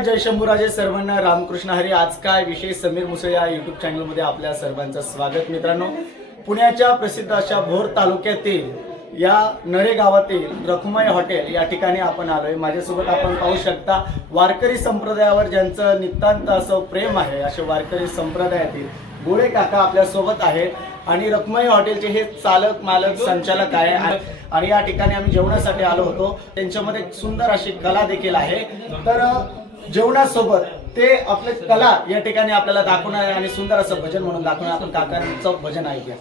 महाराज, जय शंभूराजे, सर्वांना रामकृष्ण हरी. आज काय विशेष समीर मुसळे या यूट्यूब चॅनलमध्ये आपल्या सर्वांचं स्वागत. मित्रांनो, पुण्याच्या प्रसिद्ध अशा भोर तालुक्यातील या नळे गावातील रखुमाई हॉटेल या ठिकाणी आपण आलोय. माझ्यासोबत आपण पाहू शकता वारकरी संप्रदायावर ज्यांचं नितांत असं प्रेम आहे असे वारकरी संप्रदायातील गोळे काका आपल्या सोबत आहेत आणि रखुमाई हॉटेलचे हे चालक मालक संचालक आहे आणि या ठिकाणी आम्ही जेवणासाठी आलो होतो. त्यांच्यामध्ये सुंदर अशी कला देखील आहे. तर जेवणासोबत ते आपले कला या ठिकाणी आपल्याला दाखवणार आहे आणि सुंदर असं भजन म्हणून दाखवणार. आपण काकांचं भजन ऐकूया.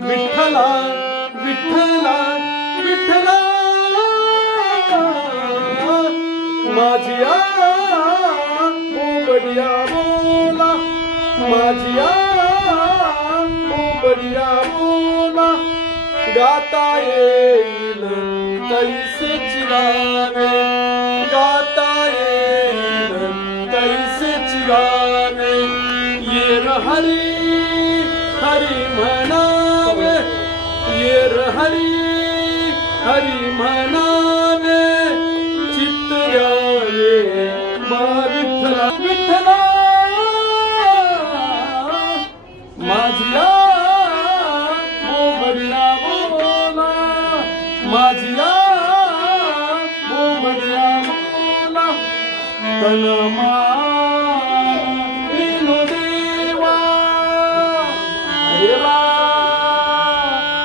विठ्ठला विठ्ठला विठ्ठला माझिया मोबडिया बोला, माझिया मोबडिया बोला. गाता येईल तैसे चिरावे, गाता येईल तैसे चिरावे. ये हरी हरी म्हणावे, ये हरी हरी म्हणावे. चित्त द्यावे विठ्ठला विठ्ठला माझिया मोबडिया बोला, माझिया मोबडिया बोला. तन